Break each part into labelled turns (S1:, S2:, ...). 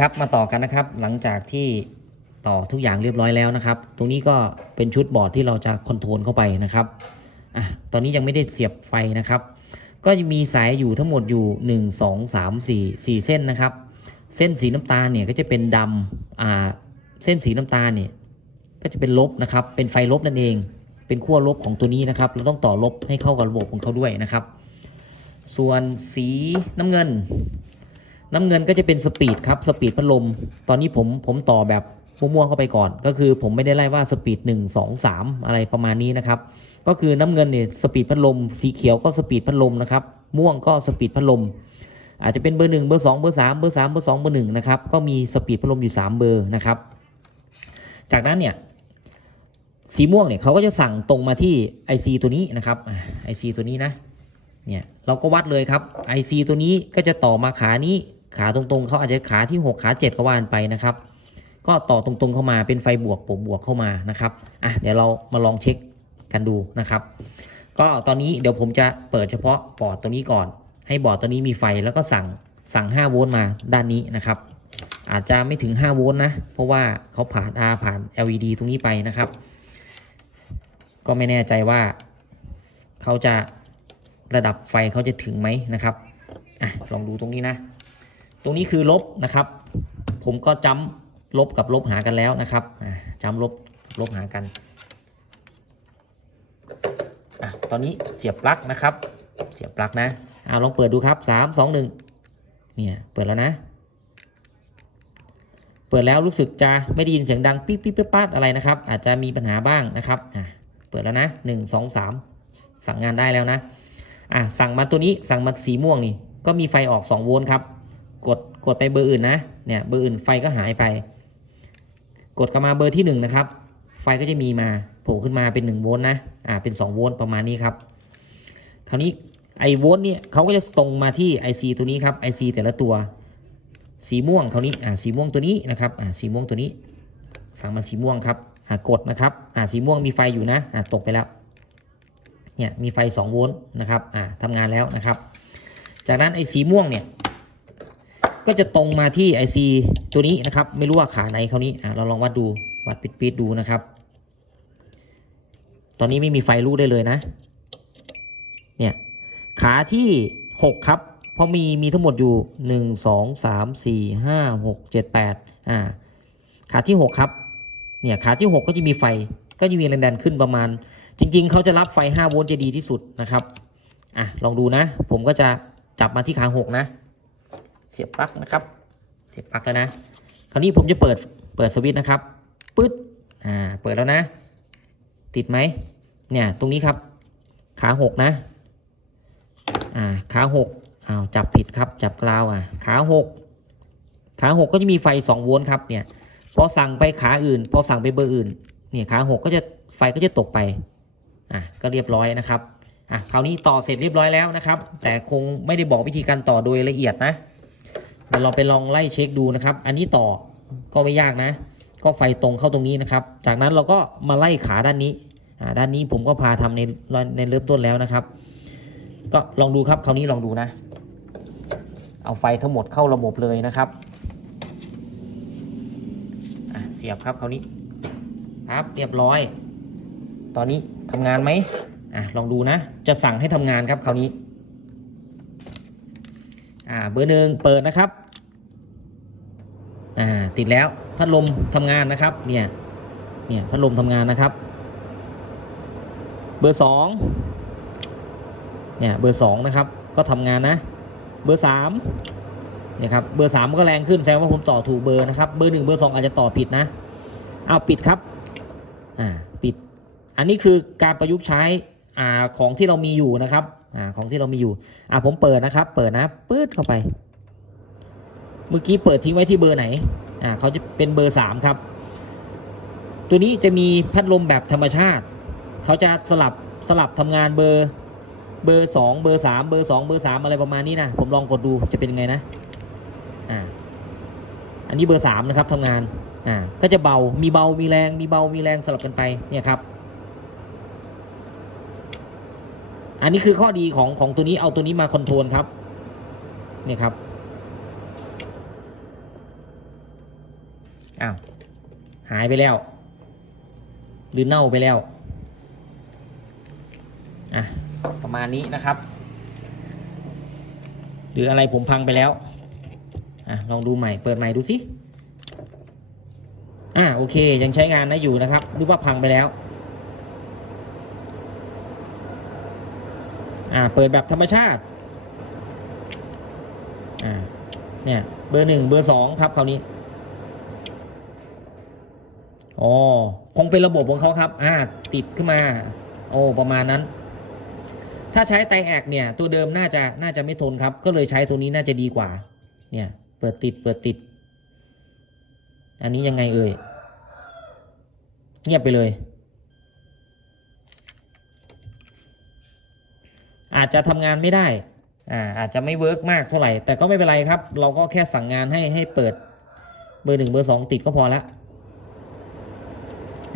S1: ครับมาต่อกันนะครับ หลังจากที่ต่อทุกอย่างเรียบร้อยแล้วนะครับ ตรงนี้ก็เป็นชุดบอร์ดที่เราจะคอนโทรลเข้าไปนะครับอะตอนนี้ยังไม่ได้เสียบไฟนะครับ ก็จะมีสายอยู่ทั้งหมดอยู่ 1 2 3 4 4 เส้นนะครับ เส้นสีน้ำตาลเนี่ยก็จะเป็นดำอ่าเส้นสีน้ำตาลเนี่ยก็จะเป็นลบนะครับ เป็นไฟลบนั่นเอง เป็นขั้วลบของตัวนี้นะครับ เราต้องต่อลบให้เข้ากับระบบของเขาด้วยนะครับ ส่วนสีน้ำเงิน น้ำเงินก็จะเป็นสปีดครับสปีดพัดลม ตอนนี้ผมผมต่อแบบมั่วๆเข้าไปก่อน ก็คือผมไม่ได้ไล่ว่าสปีด1 2 3 อะไรประมาณนี้นะครับ ก็คือน้ำเงินเนี่ยสปีดพัดลม สีเขียวก็สปีดพัดลมนะครับ ม่วงก็สปีดพัดลม อาจจะเป็นเบอร์1เบอร์2เบอร์3เบอร์3เบอร์2เบอร์1นะครับ ก็มีสปีดพัดลมอยู่ 3 เบอร์นะครับ จากนั้นเนี่ยสีม่วงเนี่ยเขาก็จะสั่งตรงมาที่ IC ตัวนี้นะครับอ่า IC ตัวนี้นะ เนี่ยเราก็วัดเลยครับ IC ตัวนี้ก็จะต่อมาขานี้ ขาตรงๆเขาอาจจะขาที่ 6 ขา 7 ก็ว่านไปนะครับ ก็ต่อตรงๆเข้ามาเป็นไฟบวกบวกเข้ามานะครับอะเดี๋ยวเรามาลองเช็คกันดูนะครับ ก็ตอนนี้เดี๋ยวผมจะเปิดเฉพาะบอร์ดตัวนี้ก่อน ให้บอร์ดตัวนี้มีไฟแล้วก็สั่งสั่ง 5 โวลต์มาด้านนี้นะครับ อาจจะไม่ถึง 5 โวลต์นะ เพราะว่าเขาผ่าน R ผ่าน LED ตรงนี้ไปนะครับ ก็ไม่แน่ใจว่าเขาจะระดับไฟเขาจะถึงไหมนะครับอะลองดูตรงนี้นะ ตรงนี้คือลบนะครับ ผมก็จำลบกับลบหากันแล้วนะครับจำลบลบหากันอตอนนี้เสียบปลั๊กนะครับ เสียบปลั๊กนะอ่าลองเปิดดูครับสามสองหนึ่งเนี่ย เปิดแล้วนะ เปิดแล้วรู้สึกจะไม่ได้ยินเสียงดังปิ๊บปิ๊บปิ๊บป๊าดอะไรนะครับ อาจจะมีปัญหาบ้างนะครับอะเปิดแล้วนะหนึ่งสองสามสั่งงานได้แล้วนะอะสั่งมาตัวนี้สั่งมาสีม่วงนี่ก็มีไฟออก 2 โวลต์ครับ กดกดไปเบอร์อื่นนะเนี่ยเบอร์อื่นไฟก็หายไป กดกลับมาเบอร์ที่ 1 นะครับ ไฟก็จะมีมาโผล่ขึ้นมาเป็น1โวลต์นะอ่าเป็น2โวลต์ประมาณนี้ครับคราวนี้ไอโวลต์เนี่ยเขาก็จะตรงมาที่ IC ตัวนี้ครับ IC แต่ละตัว สีม่วงคราวนี้อ่าสีม่วงตัวนี้นะครับอ่าสีม่วงตัวนี้สั่งมาสีม่วงครับอ่ากดนะครับอ่าสีม่วงมีไฟอยู่นะอ่าตกไปแล้วเนี่ยมีไฟ 2 โวลต์นะครับอ่าทำงานแล้วนะครับ จากนั้นไอ้สีม่วงเนี่ย ก็จะตรงมาที่ IC ตัวนี้นะครับ ไม่รู้ว่าขาไหนเขานี้อ่าเราลองวัดดูวัดปิดปิดๆดูนะครับ ตอนนี้ไม่มีไฟรู้ได้เลยนะ เนี่ยขาที่ 6 ครับ เพราะมีมีทั้งหมดอยู่ 1 2 3 4 5 6 7 8อ่าขาที่ 6 ครับ เนี่ยขาที่ 6 ก็จะมีไฟก็จะมีแรงดันขึ้นประมาณ จริง ๆ เขาจะรับไฟ 5 โวลต์จะดีที่สุดนะครับอะลองดูนะ ผมก็จะจับมาที่ขา 6 นะ เสียบปลั๊กนะครับ เสียบปลั๊กแล้วนะ คราวนี้ผมจะเปิดเปิดสวิตช์นะครับปึ๊ดอ่าเปิดแล้วนะ ติดไหมเนี่ยตรงนี้ครับขา6นะอ่าขา6อ้าวจับผิดครับจับกราวอะขา6ขา6ก็จะมีไฟ2โวลต์ครับเนี่ยพอสั่งไปขาอื่น พอสั่งไปเบอร์อื่นเนี่ยขา6ก็จะไฟก็จะตกไปอะก็เรียบร้อยนะครับอะคราวนี้ต่อเสร็จเรียบร้อยแล้วนะครับ แต่คงไม่ได้บอกวิธีการต่อโดยละเอียดนะ เดี๋ยวเราไปลองไล่เช็คดูนะครับ อันนี้ต่อก็ไม่ยากนะ ก็ไฟตรงเข้าตรงนี้นะครับ จากนั้นเราก็มาไล่ขาด้านนี้อ่าด้านนี้ผมก็พาทำในในเริ่มต้นแล้วนะครับ ก็ลองดูครับคราวนี้ลองดูนะ เอาไฟทั้งหมดเข้าระบบเลยนะครับอะเสียบครับคราวนี้ครับเรียบร้อย ตอนนี้ทำงานไหมอะลองดูนะ จะสั่งให้ทำงานครับคราวนี้ อ่าเบอร์หนึ่งเปิดนะครับอ่าติดแล้วพัดลมทำงานนะครับเนี่ยเนี่ยพัดลมทำงานนะครับ เบอร์สองเนี่ยเบอร์สองนะครับก็ทำงานนะ เบอร์สามเนี่ยครับเบอร์สามก็แรงขึ้นแสดงว่าผมต่อถูกเบอร์นะครับเบอร์หนึ่งเบอร์สองอาจจะต่อผิดนะเอาปิดครับอ่าปิด อันนี้คือการประยุกต์ใช้อ่าของที่เรามีอยู่นะครับ อ่าของที่เรามีอยู่อ่าผมเปิดนะครับ เปิดนะปื๊ดเข้าไป เมื่อกี้เปิดทิ้งไว้ที่เบอร์ไหนอ่าเขาจะเป็นเบอร์สามครับ ตัวนี้จะมีพัดลมแบบธรรมชาติ เขาจะสลับสลับทำงานเบอร์เบอร์สองเบอร์สามเบอร์สองเบอร์สามอะไรประมาณนี้นะผมลองกดดูจะเป็นยังไงนะอ่าอันนี้เบอร์สามนะครับทำงานอ่าก็จะเบามีเบามีแรงมีเบามีแรงสลับกันไปเนี่ยครับ อันนี้คือข้อดีของของตัวนี้เอาตัวนี้มาคอนโทรลครับเนี่ยครับอ้าวหายไปแล้ว หรือเน่าไปแล้วอะประมาณนี้นะครับ หรืออะไรผมพังไปแล้วอะลองดูใหม่เปิดใหม่ดูสิอะโอเคยังใช้งานได้อยู่นะครับหรือว่าพังไปแล้ว อ่าเปิดแบบธรรมชาติอ่าเนี่ยเบอร์หนึ่งเบอร์สองครับคราวนี้อ๋อคงเป็นระบบของเขาครับอ่าติดขึ้นมา โอ้ประมาณนั้น ถ้าใช้ไตแอกเนี่ย ตัวเดิมน่าจะน่าจะไม่ทนครับ ก็เลยใช้ตัวนี้น่าจะดีกว่า เนี่ยเปิดติดเปิดติด อันนี้ยังไงเอ่ยเงียบไปเลย อาจจะทำงานไม่ได้อ่าอาจจะไม่เวิร์กมากเท่าไหร่ แต่ก็ไม่เป็นไรครับ เราก็แค่สั่งงานให้ให้เปิดเบอร์หนึ่งเบอร์สองติดก็พอละ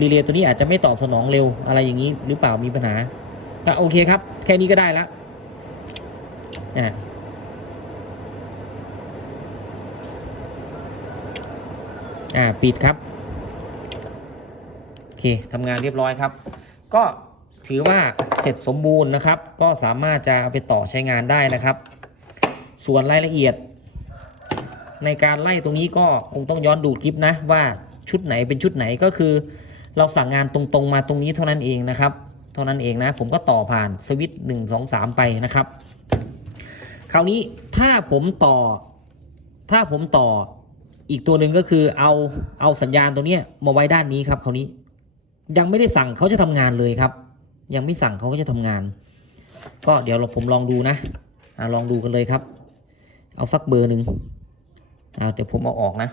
S1: รีเลย์ตัวนี้อาจจะไม่ตอบสนองเร็วอะไรอย่างนี้หรือเปล่ามีปัญหาก็โอเคครับ แค่นี้ก็ได้ละอ่าอ่าปิดครับ โอเคทำงานเรียบร้อยครับ ก็ ถือว่าเสร็จสมบูรณ์นะครับ ก็สามารถจะเอาไปต่อใช้งานได้นะครับ ส่วนรายละเอียด ในการไล่ตรงนี้ก็คงต้องย้อนดูคลิปนะว่าชุดไหนเป็นชุดไหนก็คือ เราสั่งงานตรงๆมาตรงนี้เท่านั้นเองนะครับ เท่านั้นเองนะ ผมก็ต่อผ่านสวิตช์หนึ่งสองสามไปนะครับ คราวนี้ถ้าผมต่อ ถ้าผมต่ออีกตัวหนึ่งก็คือเอาเอาสัญญาณตัวเนี้ยมาไว้ด้านนี้ครับคราวนี้ยังไม่ได้สั่งเขาจะทำงานเลยครับ ยังไม่สั่งเขาก็จะทำงาน ก็เดี๋ยวเราผมลองดูนะอลองดูกันเลยครับ เอาสักเบอร์หนึ่งอ่าเดี๋ยวผมเอาออกนะ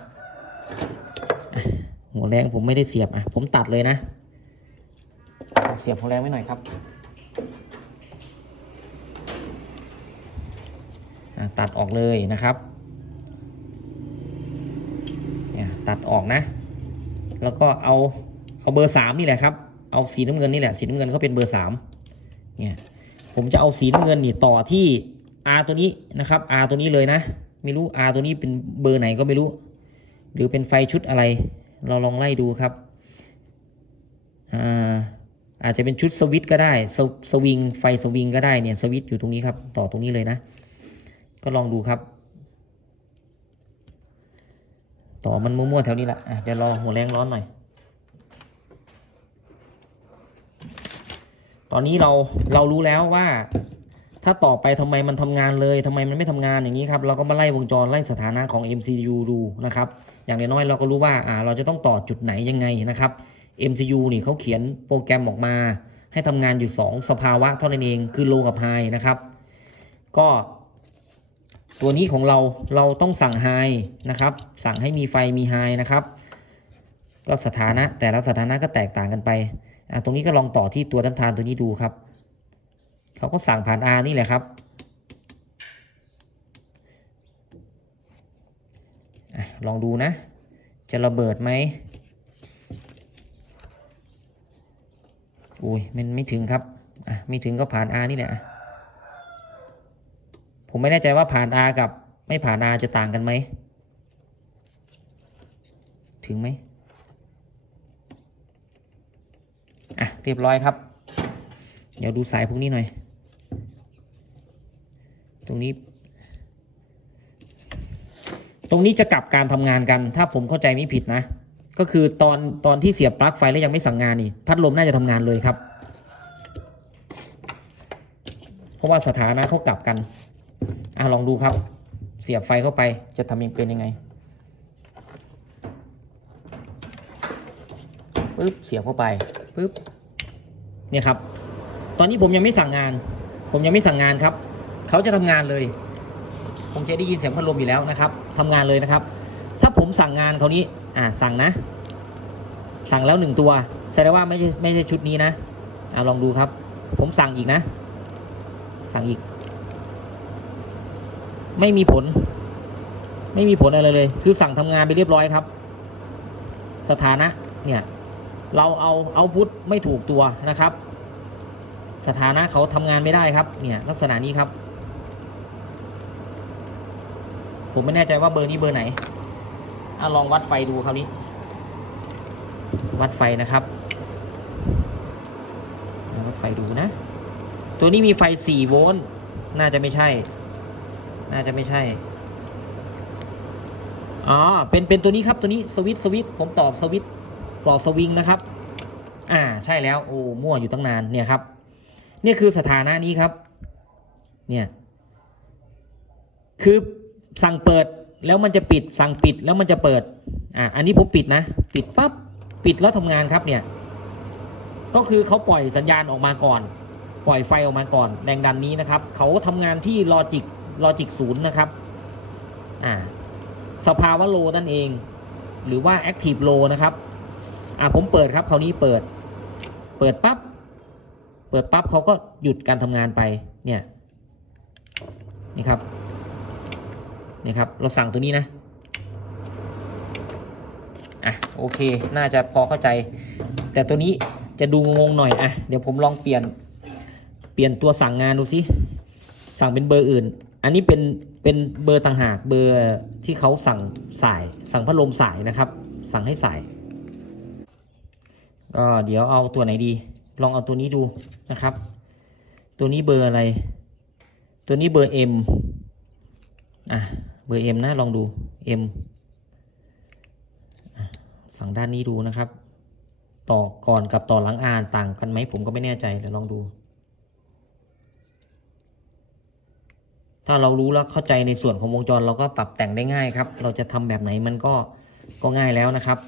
S1: หัวแรงผมไม่ได้เสียบอะผมตัดเลยนะ เสียบหัวแรงไว้หน่อยครับตัดออกเลยนะครับเนี่ยตัดออกนะ แล้วก็เอาเอาเบอร์สามนี่แหละครับ เอาสีน้ำเงินนี่แหละ สีน้ำเงินก็เป็นเบอร์สามเนี่ยผมจะเอาสีน้ำเงินนี่ต่อที่ R ตัวนี้นะครับ R ตัวนี้เลยนะ ไม่รู้ R ตัวนี้เป็นเบอร์ไหนก็ไม่รู้ หรือเป็นไฟชุดอะไร เราลองไล่ดูครับอาอาจจะเป็นชุดสวิตก็ได้สวสวิงไฟสวิงก็ได้เนี่ยสวิตอยู่ตรงนี้ครับ ต่อตรงนี้เลยนะ ก็ลองดูครับ ต่อมันมั่วๆแถวนี้แหละะเดี๋ยวรอหัวแรงร้อนหน่อย ตอนนี้เราเรารู้แล้วว่า ถ้าต่อไปทำไมมันทำงานเลยทำไมมันไม่ทำงานอย่างนี้ครับเราก็มาไล่วงจรไล่สถานะของ MCU ดูนะครับอย่างน้อยๆเราก็รู้ว่าอ่าเราจะต้องต่อจุดไหนยังไงนะครับ MCU นี่เขาเขียนโปรแกรมออกมา ให้ทำงานอยู่ 2 สภาวะเท่านั้นเองคือ low กับ high นะครับ ก็ตัวนี้ของเราเราต้องสั่ง high นะครับ สั่งให้มีไฟมี high นะครับ ก็สถานะแต่ละสถานะก็แตกต่างกันไป ตรงนี้ก็ลองต่อที่ตัวต้านทานตัวนี้ดูครับ เขาก็สั่งผ่าน R นี่แหละครับอลองดูนะ จะระเบิดไหมอุ้ยมันไม่ถึงครับอะไม่ถึงก็ผ่าน R นี่แหละผมไม่แน่ใจว่าผ่าน R กับไม่ผ่าน R จะต่างกันไหม ถึงไหม อะ เรียบร้อยครับ เดี๋ยวดูสายพวกนี้หน่อย ตรงนี้ ตรงนี้จะกลับการทำงานกัน ถ้าผมเข้าใจไม่ผิดนะ ก็คือตอนตอนที่เสียบปลั๊กไฟแล้วยังไม่สั่งงานนี่ พัดลมน่าจะทำงานเลยครับ เพราะว่าสถานะเขากลับกัน อะลองดูครับ เสียบไฟเข้าไป จะทำยังเป็นยังไงปึ๊บเสียบเข้าไป ปึ๊บเนี่ยครับ ตอนนี้ผมยังไม่สั่งงาน ผมยังไม่สั่งงานครับ เขาจะทำงานเลยคงจะได้ยินเสียงพัดลมอยู่แล้วนะครับทำงานเลยนะครับ ถ้าผมสั่งงานเขานี้ อ่าสั่งนะ สั่งแล้วหนึ่งตัว แสดงว่าไม่ใช่ไม่ใช่ชุดนี้นะอ่าลองดูครับ ผมสั่งอีกนะ สั่งอีก ไม่มีผล ไม่มีผลอะไรเลย คือสั่งทำงานไปเรียบร้อยครับ สถานะเนี่ย เราเอาเอาพุทไม่ถูกตัวนะครับ สถานะเขาทำงานไม่ได้ครับเนี่ยลักษณะนี้ครับ ผมไม่แน่ใจว่าเบอร์นี้เบอร์ไหนอลองวัดไฟดูคราวนี้ วัดไฟนะครับวัดไฟดูนะ ตัวนี้มีไฟ 4 โวลต์น่าจะไม่ใช่ น่าจะไม่ใช่อ๋อเป็นเป็นตัวนี้ครับตัวนี้สวิตช์สวิตช์ผมตอบสวิต ช์ตอบสวิงนะครับ อ่าใช่แล้วโอ้มั่วอยู่ตั้งนานเนี่ยครับเนี่ยคือสถานะนี้ครับ เนี่ย คือสั่งเปิดแล้วมันจะปิดสั่งปิดแล้วมันจะเปิด อ่าอันนี้ผมปิดนะ ปิดปั๊บปิดแล้วทำงานครับเนี่ย ก็คือเขาปล่อยสัญญาณออกมาก่อน ปล่อยไฟออกมาก่อน แรงดันนี้นะครับ เขาทำงานที่ลอจิกลอจิกศูนย์นะครับอ่าสภาวะโลนั่นเอง หรือว่า active low นะครับ อ่าผมเปิดครับคราวนี้เปิด เปิดปั๊บเปิดปั๊บเขาก็หยุดการทำงานไปเนี่ยนี่ครับนี่ครับ เราสั่งตัวนี้นะอะโอเคน่าจะพอเข้าใจ แต่ตัวนี้จะดูงงหน่อยอะเดี๋ยวผมลองเปลี่ยนเปลี่ยนตัวสั่งงานดูสิสั่งเป็นเบอร์อื่น อันนี้เป็นเป็นเบอร์ต่างหากเบอร์ที่เขาสั่งสาย สั่งพัดลมสายนะครับ สั่งให้สาย ก็เดี๋ยวเอาตัวไหนดี ลองเอาตัวนี้ดูนะครับ ตัวนี้เบอร์อะไร ตัวนี้เบอร์ M อะเบอร์ M นะลองดู M อะสั่งด้านนี้ดูนะครับ ต่อก่อนกับต่อหลังอ่านต่างกันไหมผมก็ไม่แน่ใจเดี๋ยวลองดู ถ้าเรารู้แล้วเข้าใจในส่วนของวงจรเราก็ปรับแต่งได้ง่ายครับ เราจะทำแบบไหนมันก็ก็ง่ายแล้วนะครับ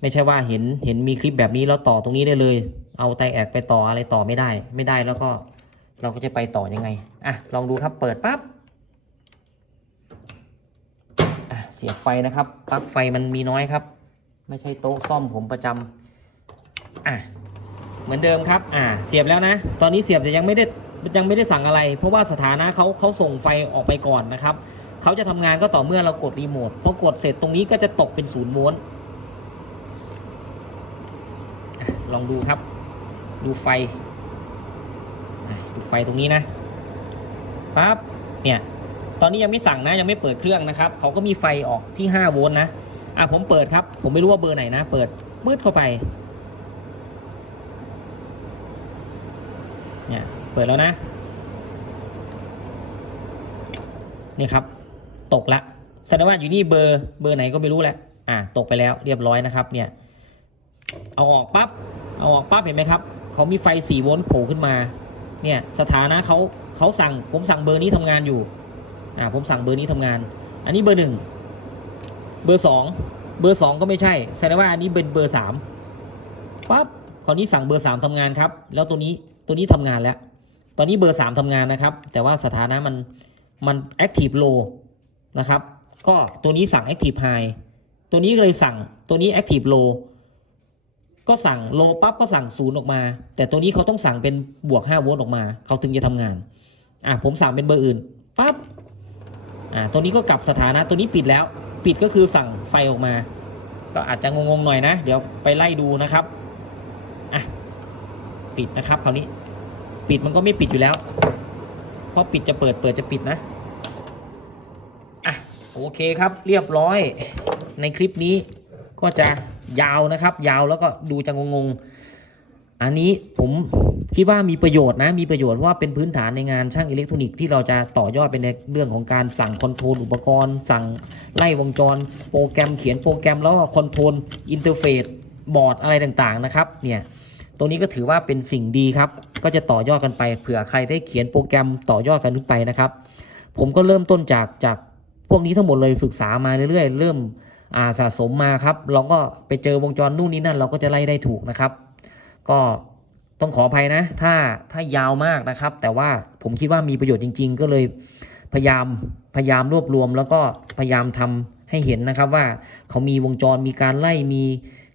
S1: ไม่ใช่ว่าเห็นเห็นมีคลิปแบบนี้แล้วต่อตรงนี้ได้เลย เอาไตแอกไปต่ออะไรต่อไม่ได้ ไม่ได้แล้วก็เราก็จะไปต่อยังไงอะลองดูครับเปิดปั๊บอะเสียบไฟนะครับปลั๊กไฟมันมีน้อยครับ ไม่ใช่โต๊ะซ่อมผมประจำอะเหมือนเดิมครับอ่าเสียบแล้วนะ ตอนนี้เสียบแต่ยังไม่ได้ยังไม่ได้สั่งอะไร เพราะว่าสถานะเขาเขาส่งไฟออกไปก่อนนะครับเขาจะทำงานก็ต่อเมื่อเรากดรีโมทพอกดเสร็จตรงนี้ก็จะตกเป็นศูนย์โวลต์อะ ลองดูครับ ดูไฟดูไฟตรงนี้นะปั๊บเนี่ยตอนนี้ยังไม่สั่งนะยังไม่เปิดเครื่องนะครับเขาก็มีไฟออกที่ 5 โวลต์นะอะผมเปิดครับ ผมไม่รู้ว่าเบอร์ไหนนะ เปิดมืดเข้าไปเนี่ยเปิดแล้วนะนี่ครับ ตกละแสดงว่าอยู่นี่เบอร์เบอร์ไหนก็ไม่รู้แหละอ่าตกไปแล้วเรียบร้อยนะครับเนี่ย เอาออกปั๊บเอาออกปั๊บเห็นไหมครับเขามีไฟ 4 โวลต์โผล่ขึ้นมาเนี่ยสถานะเขาเขาสั่งผมสั่งเบอร์นี้ทำงานอยู่อ่าผมสั่งเบอร์นี้ทำงาน อันนี้เบอร์หนึ่งเบอร์สองเบอร์สองก็ไม่ใช่แสดงว่าอันนี้เป็นเบอร์สามปั๊บคราวนี้สั่งเบอร์สามทำงานครับ แล้วตัวนี้ตัวนี้ทำงานแล้ว ตอนนี้เบอร์สามทำงานนะครับ แต่ว่าสถานะมันมัน active low นะครับ ก็ตัวนี้สั่ง active high ตัวนี้เลยสั่งตัวนี้ active low ก็สั่ง low ปั๊บก็สั่งศูนย์ออกมา แต่ตัวนี้เขาต้องสั่งเป็นบวก5โวลต์ออกมา เขาถึงจะทำงาน อะผมสั่งเป็นเบอร์อื่นปั๊บอ่าตัวนี้ก็กลับสถานะตัวนี้ปิดแล้ว ปิดก็คือสั่งไฟออกมา ก็อาจจะงงๆหน่อยนะ เดี๋ยวไปไล่ดูนะครับอะปิดนะครับคราวนี้ปิดมันก็ไม่ปิดอยู่แล้วเพราะปิดจะเปิดเปิดจะปิดนะอะโอเคครับเรียบร้อยในคลิปนี้ก็จะ ยาวนะครับ ยาวแล้วก็ดูจะงงๆ อันนี้ผมคิดว่ามีประโยชน์นะมีประโยชน์ว่าเป็นพื้นฐานในงานช่างอิเล็กทรอนิกส์ที่เราจะต่อยอดไปในเรื่องของการสั่งคอนโทรลอุปกรณ์ สั่งไล่วงจร โปรแกรมเขียนโปรแกรมแล้วก็คอนโทรลอินเทอร์เฟซบอร์ดอะไรต่างๆนะครับเนี่ยตรงนี้ก็ถือว่าเป็นสิ่งดีครับ ก็จะต่อยอดกันไปเผื่อใครได้เขียนโปรแกรมต่อยอดกันขึ้นไปนะครับ ผมก็เริ่มต้นจากจากพวกนี้ทั้งหมดเลยศึกษามาเรื่อยๆ เริ่มอ่า สะสมมาครับ เราก็ไปเจอวงจรนู่นนี่นั่น เราก็จะไล่ได้ถูกนะครับ ก็ต้องขออภัยนะ ถ้าถ้ายาวมากนะครับ แต่ว่าผมคิดว่ามีประโยชน์จริง ๆ ก็เลยพยายามพยายามรวบรวม แล้วก็พยายามทำให้เห็นนะครับว่าเขามีวงจรมีการไล่มี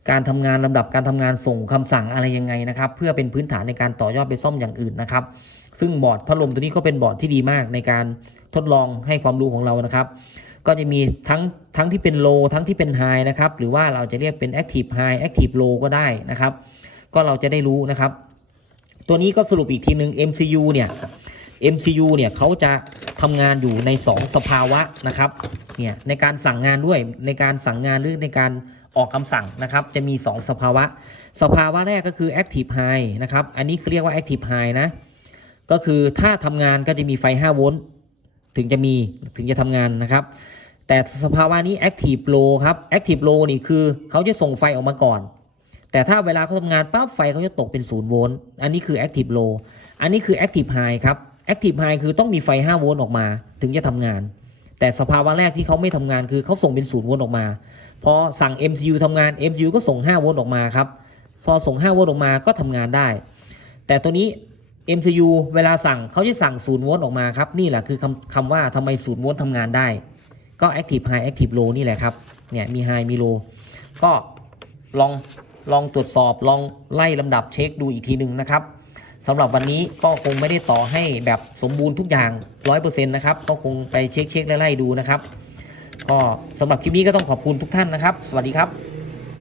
S1: การทำงานลำดับการทำงานส่งคำสั่งอะไรยังไงนะครับ เพื่อเป็นพื้นฐานในการต่อยอดไปซ่อมอย่างอื่นนะครับ ซึ่งบอร์ดพัดลมตัวนี้ก็เป็นบอร์ดที่ดีมากในการทดลองให้ความรู้ของเรานะครับ ก็จะมีทั้งทั้งที่เป็น low ทั้งที่เป็น high นะครับหรือว่าเราจะเรียกเป็น active high active low ก็ได้นะครับ ก็เราจะได้รู้นะครับ ตัวนี้ก็สรุปอีกทีหนึ่ง MCU เนี่ย MCU เนี่ยเขาจะทำงานอยู่ใน 2 สภาวะนะครับเนี่ยในการสั่งงานด้วยในการสั่งงานหรือในการออกคำสั่งนะครับจะมี 2 สภาวะ สภาวะแรกก็คือ Active High นะครับอันนี้คือเรียกว่า Active High นะก็คือถ้าทำงานก็จะมีไฟ 5 โวลต์ถึงจะมีถึงจะทำงานนะครับ แต่สภาวะนี้ Active Low ครับ Active Low นี่คือเขาจะส่งไฟออกมาก่อน แต่ถ้าเวลาเขาทำงานปั๊บไฟเขาจะตกเป็น0โวลต์อันนี้คือ Active Low อันนี้คือ Active High ครับ Active High คือต้องมีไฟ5โวลต์ออกมาถึงจะทำงาน แต่สภาวะแรกที่เขาไม่ทำงานคือเขาส่งเป็น0โวลต์ออกมา พอสั่ง MCU ทำงาน MCU ก็ส่ง5โวลต์ออกมาครับพอส่ง5โวลต์ออกมาก็ทำงานได้ แต่ตัวนี้ MCU เวลาสั่งเขาจะสั่ง0โวลต์ออกมาครับนี่แหละคือคำคำว่าทำไม0โวลต์ทำงานได้ ก็ Active High Active Low นี่แหละครับเนี่ยมี High มี Low ก็ลองลองตรวจสอบลองไล่ลำดับเช็คดูอีกทีหนึ่งนะครับสำหรับวันนี้ก็คงไม่ได้ต่อให้แบบสมบูรณ์ทุกอย่าง 100%นะครับก็คงไปเช็คเช็คไล่ๆดูนะครับก็สำหรับคลิปนี้ก็ต้องขอบคุณทุกท่านนะครับ สวัสดีครับ